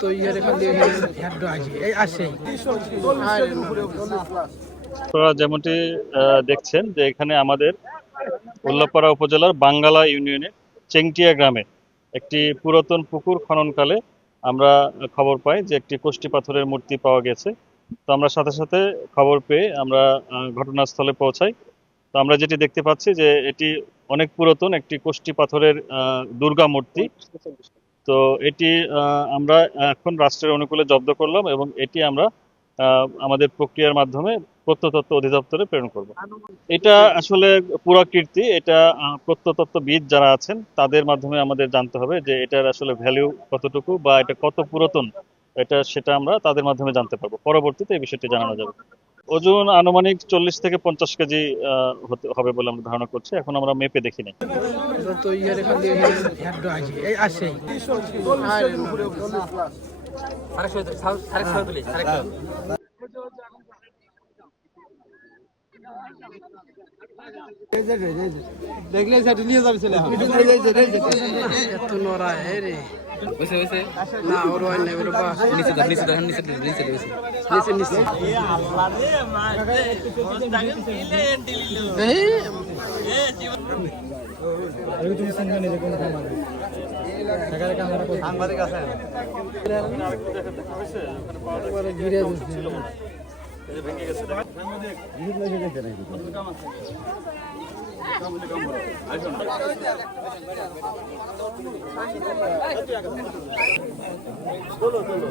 তো ইয়ারে খালি হেড আছে এই আসে আপনারা যেমনটি দেখছেন যে এখানে আমাদের উল্লাপাড়া উপজেলার বাঙ্গালা ইউনিয়নের চেংটিয়া গ্রামে একটি পুরাতন পুকুর খননকালে আমরা খবর পাই যে একটি কোষ্ঠী পাথরের মূর্তি পাওয়া গেছে। তো আমরা সাথে সাথে খবর পেয়ে আমরা ঘটনাস্থলে পৌঁছাই। তো আমরা যেটি দেখতে পাচ্ছি যে এটি অনেক পুরাতন একটি কোষ্ঠী পাথরের দুর্গা মূর্তি। তো এটি আমরা এখন রাষ্ট্রের অনুকূলে জব্দ করলাম এবং এটি আমরা আমাদের প্রক্রিয়ার মাধ্যমে প্রত্নতত্ত্ব অধিদপ্তরে প্রেরণ করব। এটা আসলে পুরাকীর্তি, এটা প্রত্নতত্ত্ববিদ যারা আছেন তাদের মাধ্যমে আমাদের জানতে হবে যে এটার আসলে ভ্যালু কতটুকু বা এটা কত পুরাতন, সেটা আমরা তাদের মাধ্যমে জানতে পারবো। পরবর্তীতে এই বিষয়টি জানানো যাবে। ওজন আনুমানিক 40 থেকে 50 কেজি হবে বলে আমরা ধারণা করছি। এখন আমরা মেপে দেখি নাই। তো ইয়ারে খালি হেড আছে এই আসে দেখলে সেটা নিয়ে যাবে ছেলে এত নড়া রে বসে বসে না ওর হয় না ওর বাস নিচে ধর নিচে ধর নিচে নিচে নিচে নিচে এই আল্লাহ রে মারতে মোস্তাকে মিলে এন্টিলিলো এই জীবন এই তুমি সঙ্গে নিয়ে কোন কাম আছে টাকার ক্যামেরা কই আমাদের কাছে পরে ঘিরে ছিল এই ভেঙে গেছে দেখেন কাম আছে কাম বলে কাম করো আইছো না চলো চলো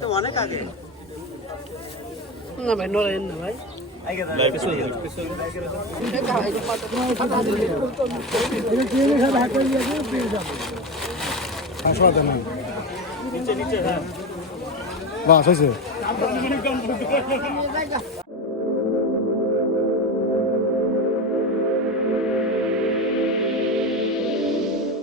তো অনেক আগে না ভাই নরেন না ভাই বাস হয়েছে